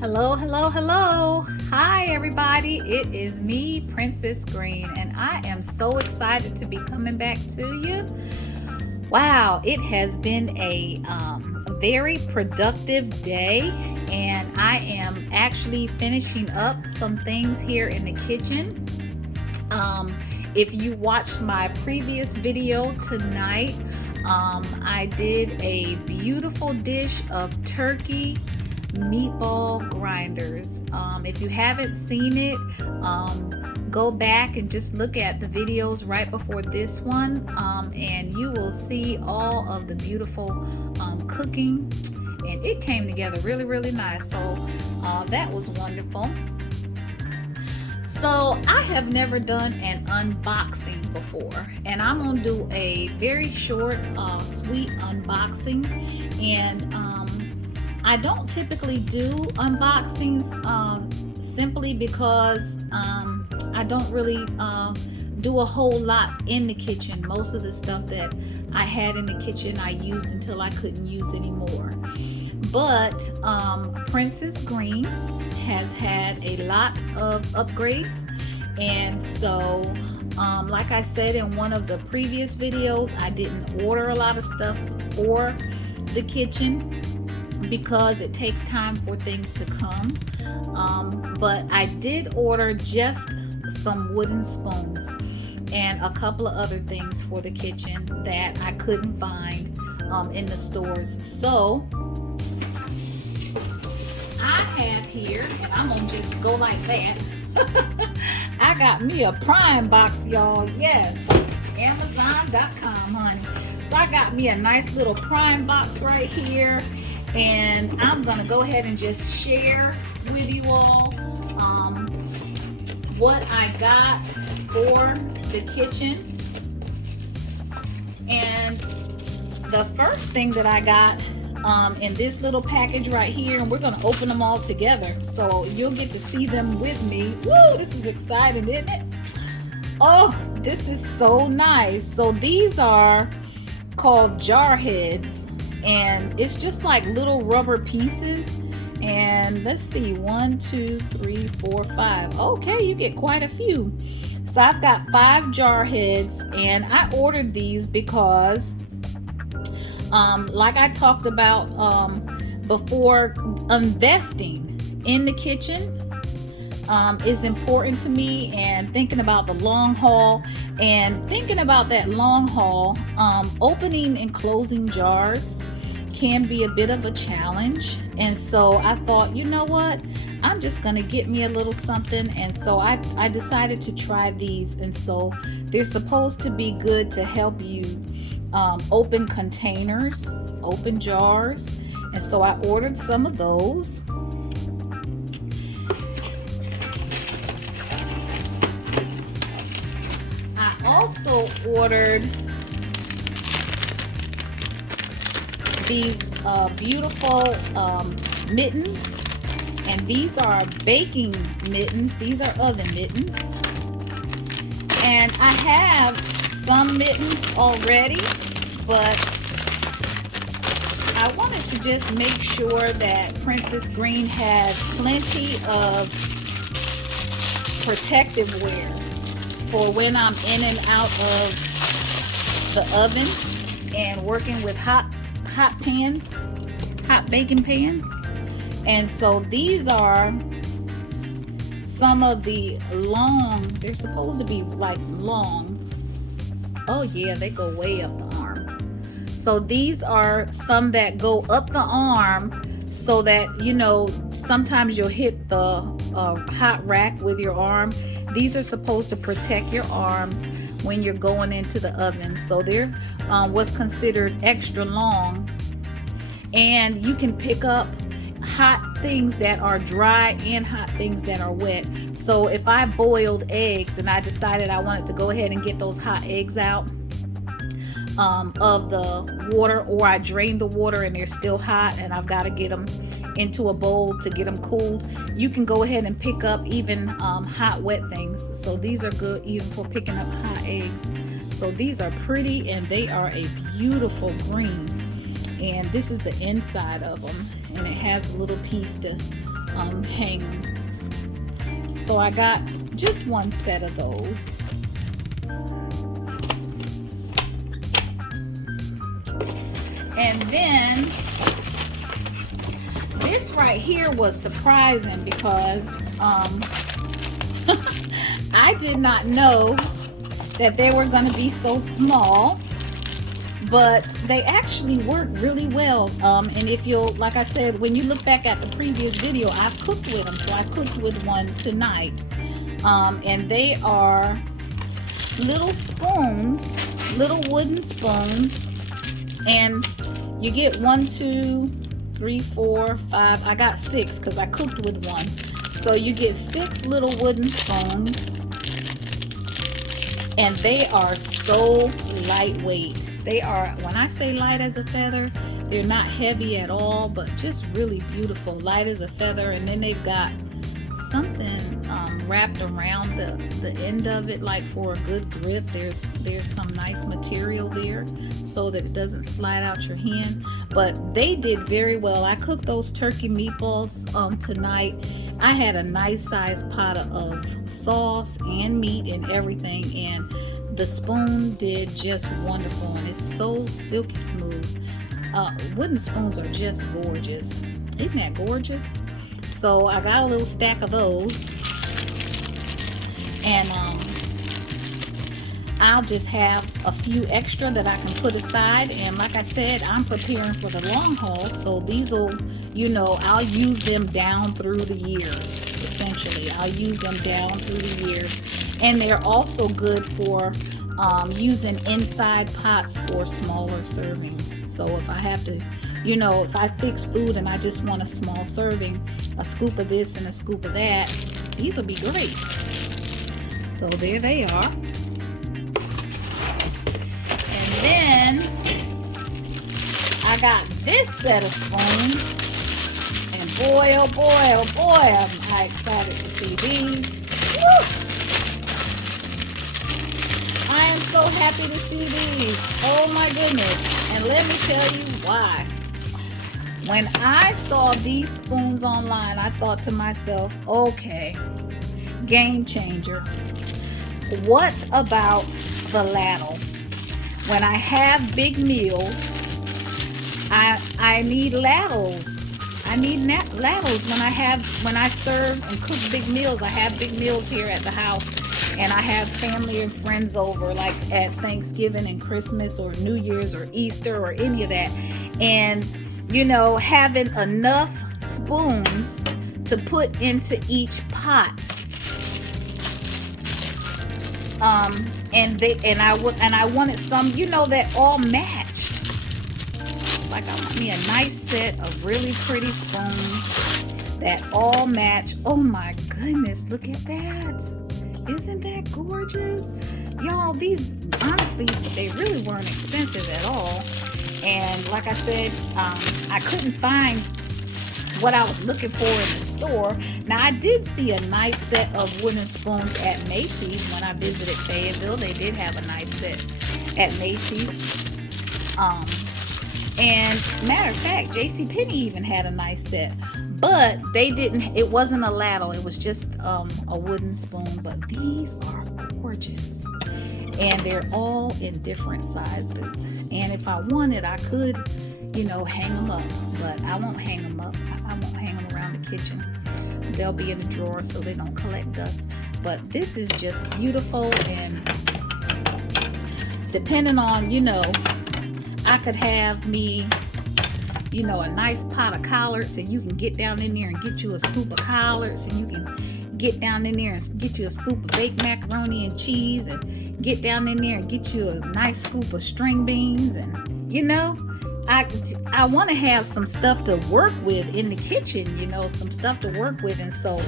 Hello, hello, hello. Hi, everybody. It is me, Princess Green, and I am so excited to be coming back to you. Wow, it has been a very productive day, and I am actually finishing up some things here in the kitchen. If you watched my previous video tonight, I did a beautiful dish of turkey meatball grinders. If you haven't seen it, go back and just look at the videos right before this one, and you will see all of the beautiful cooking, and it came together really, really nice. So that was wonderful. So I have never done an unboxing before, and I'm gonna do a very short, sweet unboxing. And I don't typically do unboxings simply because I don't really do a whole lot in the kitchen. Most of the stuff that I had in the kitchen I used until I couldn't use anymore. But Princess Green has had a lot of upgrades, and so like I said in one of the previous videos, I didn't order a lot of stuff for the kitchen because it takes time for things to come, but I did order just some wooden spoons and a couple of other things for the kitchen that I couldn't find in the stores. So I have here, and I'm gonna just go like that. I got me a Prime box, y'all. Yes, Amazon.com, honey. So I got me a nice little Prime box right here, and I'm gonna go ahead and just share with you all what I got for the kitchen. And the first thing that I got in this little package right here, and we're gonna open them all together so you'll get to see them with me. Woo, this is exciting, isn't it? Oh, this is so nice. So these are called jar heads, and it's just like little rubber pieces. And let's see, 1 2 3 4 5. Okay, you get quite a few. So I've got 5 jar heads, and I ordered these because like I talked about before, investing in the kitchen is important to me, and thinking about the long haul. And thinking about that long haul, opening and closing jars can be a bit of a challenge. And so I thought, you know what, I'm just gonna get me a little something. And so I decided to try these. And so they're supposed to be good to help you open containers, open jars. And so I ordered some of those. I also ordered these beautiful mittens, and these are baking mittens. These are oven mittens, and I have some mittens already, but I wanted to just make sure that Princess Green has plenty of protective wear for when I'm in and out of the oven and working with hot pans, hot baking pans. And so these are some of the long, they're supposed to be like long. Oh yeah, they go way up the arm. So these are some that go up the arm, so that, you know, sometimes you'll hit the hot rack with your arm. These are supposed to protect your arms when you're going into the oven. So they're what's considered extra long, and you can pick up hot things that are dry and hot things that are wet. So if I boiled eggs and I decided I wanted to go ahead and get those hot eggs out of the water, or I drained the water and they're still hot and I've got to get them into a bowl to get them cooled, you can go ahead and pick up even hot wet things. So these are good even for picking up hot eggs. So these are pretty, and they are a beautiful green. And this is the inside of them, and it has a little piece to hang them. So I got just one set of those. And then this right here was surprising because I did not know that they were going to be so small, but they actually work really well. And if you'll, like I said, when you look back at the previous video, I've cooked with them. So I cooked with one tonight. And they are little spoons, little wooden spoons. And you get 1, 2, 3, 4, 5. I got 6 because I cooked with one. So you get 6 little wooden spoons. And they are so lightweight. They are, when I say light as a feather, they're not heavy at all, but just really beautiful, light as a feather. And then they've got something wrapped around the end of it, like for a good grip. There's some nice material there so that it doesn't slide out your hand. But they did very well. I cooked those turkey meatballs tonight. I had a nice sized pot of sauce and meat and everything, and the spoon did just wonderful, and it's so silky smooth. Wooden spoons are just gorgeous. Isn't that gorgeous? So I got a little stack of those, and I'll just have a few extra that I can put aside. And like I said, I'm preparing for the long haul, so these will, you know, I'll use them down through the years. Essentially, I'll use them down through the years. And they're also good for using inside pots for smaller servings. So if I have to, you know, if I fix food and I just want a small serving, a scoop of this and a scoop of that, these will be great. So there they are. And then I got this set of spoons. And boy, oh boy, oh boy, am I excited to see these. Woo! I am so happy to see these. Oh my goodness. And let me tell you why. When I saw these spoons online, I thought to myself, okay, game changer. What about the ladle? When I have big meals, I need ladles. I need ladles when I serve and cook big meals. I have big meals here at the house, and I have family and friends over, like at Thanksgiving and Christmas or New Year's or Easter or any of that. And, you know, having enough spoons to put into each pot. And I wanted some, you know, that all matched. Like I want me a nice set of really pretty spoons that all match. Oh my goodness, look at that. Isn't that gorgeous? Y'all, these, honestly, they really weren't expensive at all. And like I said, I couldn't find what I was looking for in the store. Now, I did see a nice set of wooden spoons at Macy's when I visited Fayetteville. They did have a nice set at Macy's. And matter of fact, JCPenney even had a nice set. But they didn't, it wasn't a ladle. It was just a wooden spoon. But these are gorgeous. And they're all in different sizes. And if I wanted, I could, you know, hang them up. But I won't hang them up. I won't hang them around the kitchen. They'll be in the drawer so they don't collect dust. But this is just beautiful. And depending on, you know, I could have me, you know, a nice pot of collards, and you can get down in there and get you a scoop of collards, and you can get down in there and get you a scoop of baked macaroni and cheese, and get down in there and get you a nice scoop of string beans. And, you know, I want to have some stuff to work with in the kitchen, you know, some stuff to work with. And so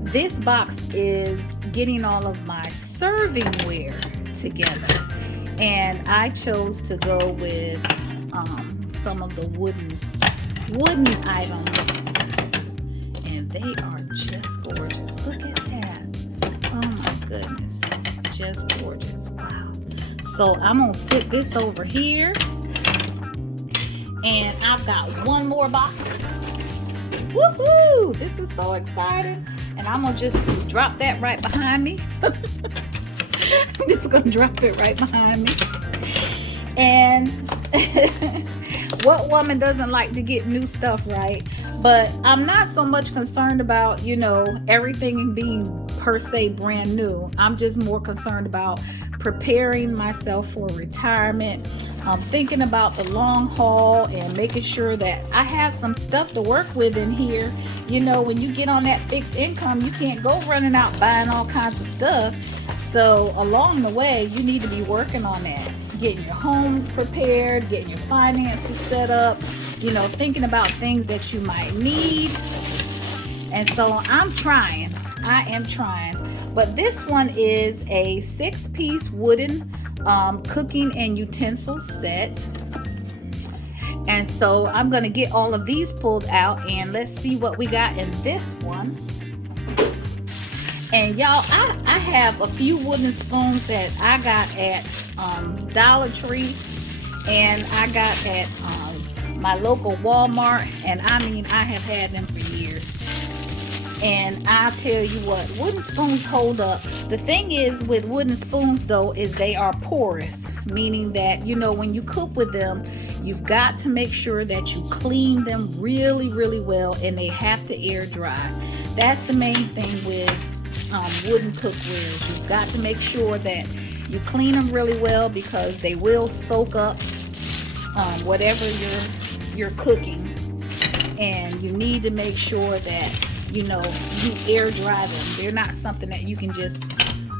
this box is getting all of my servingware together. And I chose to go with some of the wooden items, and they are just gorgeous. Look at that. Oh my goodness, just gorgeous. Wow. So I'm gonna sit this over here, And I've got one more box. Woohoo! This is so exciting. And I'm gonna just drop that right behind me. I'm just gonna drop it right behind me. And what woman doesn't like to get new stuff, right? But I'm not so much concerned about, you know, everything being per se brand new. I'm just more concerned about preparing myself for retirement. I'm thinking about the long haul and making sure that I have some stuff to work with in here. You know, when you get on that fixed income, you can't go running out buying all kinds of stuff. So along the way, you need to be working on that. Getting your home prepared, getting your finances set up, you know, thinking about things that you might need. And so I'm trying. I am trying. But this one is a 6-piece wooden cooking and utensils set. And so I'm going to get all of these pulled out and let's see what we got in this one. And y'all, I have a few wooden spoons that I got at Dollar Tree, and I got at my local Walmart, and I mean, I have had them for years. And I tell you what, wooden spoons hold up. The thing is with wooden spoons though, is they are porous, meaning that, you know, when you cook with them, you've got to make sure that you clean them really, really well, and they have to air dry. That's the main thing with wooden cookwares. You've got to make sure that you clean them really well, because they will soak up whatever you're cooking, and you need to make sure that, you know, you air dry them. They're not something that you can just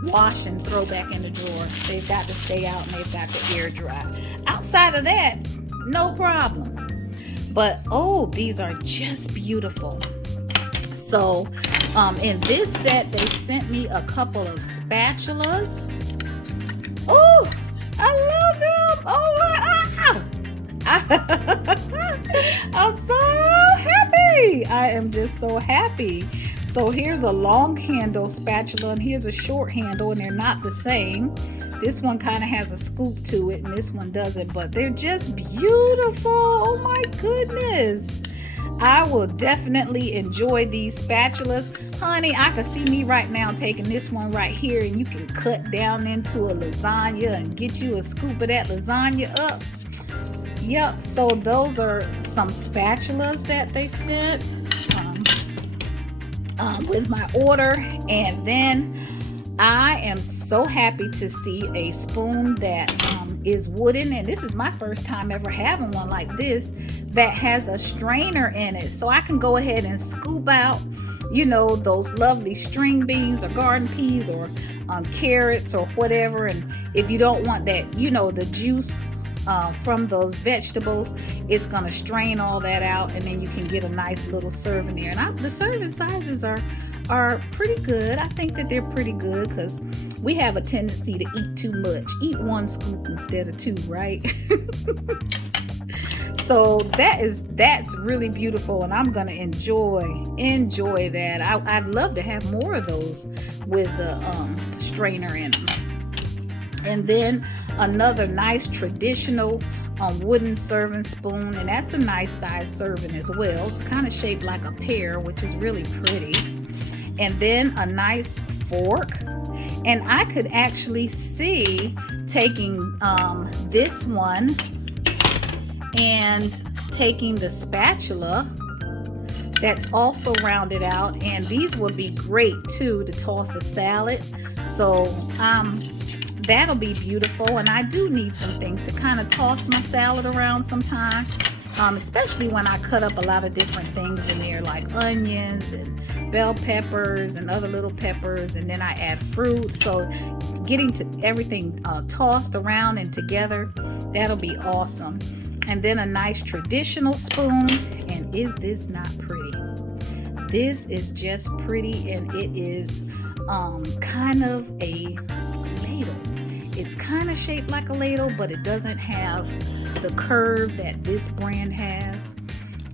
wash and throw back in the drawer. They've got to stay out and they've got to air dry. Outside of that, no problem. But oh, these are just beautiful. So in this set, they sent me a couple of spatulas. Oh, I love them. Oh, wow. I'm so happy. I am just so happy. So here's a long handle spatula and here's a short handle, and they're not the same. This one kind of has a scoop to it and this one doesn't, but they're just beautiful. Oh my goodness. I will definitely enjoy these spatulas. Honey, I can see me right now taking this one right here, and you can cut down into a lasagna and get you a scoop of that lasagna up. Yep, so those are some spatulas that they sent with my order. And then I am so happy to see a spoon that is wooden, and this is my first time ever having one like this that has a strainer in it, so I can go ahead and scoop out, you know, those lovely string beans or garden peas or carrots or whatever. And if you don't want that, you know, the juice from those vegetables, it's gonna strain all that out, and then you can get a nice little serving there. And the serving sizes are pretty good. I think that they're pretty good, because we have a tendency to eat too much. Eat one scoop instead of two, right? So that's really beautiful, and I'm gonna enjoy that. I'd love to have more of those with the strainer in them. And then another nice traditional wooden serving spoon, and that's a nice size serving as well. It's kind of shaped like a pear, which is really pretty. And then a nice fork, and I could actually see taking this one and taking the spatula that's also rounded out, and these would be great too to toss a salad. So that'll be beautiful. And I do need some things to kind of toss my salad around sometime, especially when I cut up a lot of different things in there, like onions and bell peppers and other little peppers, and then I add fruit. So getting to everything tossed around and together, that'll be awesome. And then a nice traditional spoon, and is this not pretty? This is just pretty, and it is kind of a ladle. It's kind of shaped like a ladle, but it doesn't have the curve that this brand has.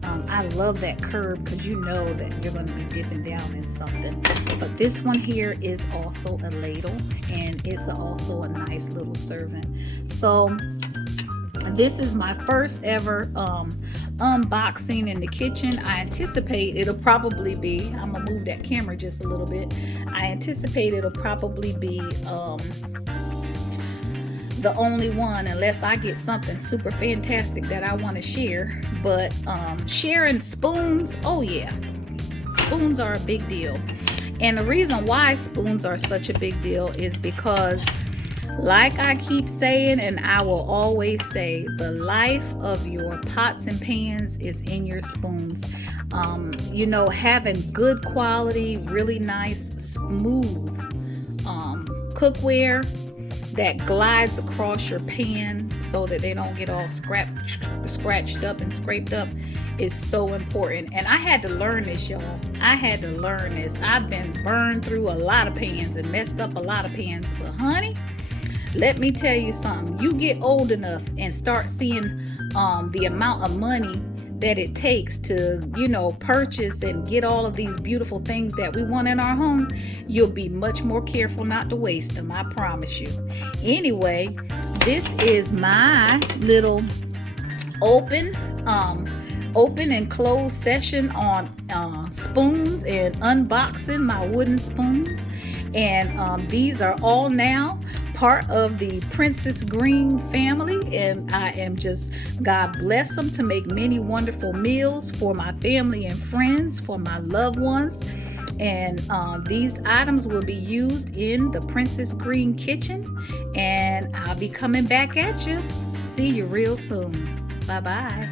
I love that curve, because you know that you're going to be dipping down in something. But this one here is also a ladle, and it's also a nice little serving. So This is my first ever unboxing in the kitchen. I anticipate it'll probably be, I'm gonna move that camera just a little bit. I anticipate it'll probably be the only one, unless I get something super fantastic that I want to share. But sharing spoons, oh yeah, spoons are a big deal. And the reason why spoons are such a big deal is because, like I keep saying, and I will always say, the life of your pots and pans is in your spoons. You know, having good quality, really nice, smooth cookware that glides across your pan so that they don't get all scratched up and scraped up is so important. And I had to learn this, y'all. I had to learn this. I've been burned through a lot of pans and messed up a lot of pans, but honey, let me tell you something. You get old enough and start seeing the amount of money that it takes to, you know, purchase and get all of these beautiful things that we want in our home, you'll be much more careful not to waste them, I promise you. Anyway, this is my little open and closed session on spoons and unboxing my wooden spoons. And these are all now part of the Princess Green family, and I am just, God bless them to make many wonderful meals for my family and friends, for my loved ones. And these items will be used in the Princess Green kitchen, and I'll be coming back at you. See you real soon. Bye-bye.